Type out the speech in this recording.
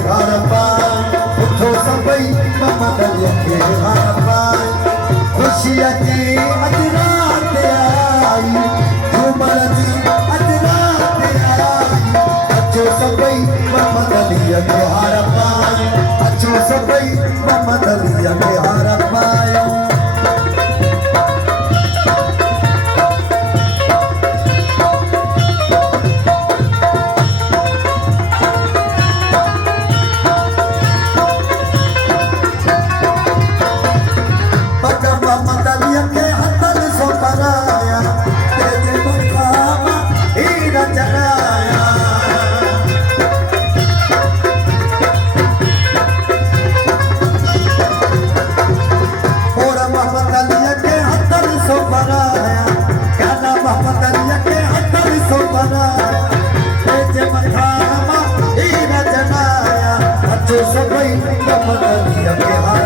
घर पाए उठो सभई मोहम्मद अली के घर पाए खुशिया की अज रात आई झूमर जी अज रात आई अचो सभई मोहम्मद अली के घर पाए अचो सभई मोहम्मद अली के घर पाए सभई मोहम्मद अली के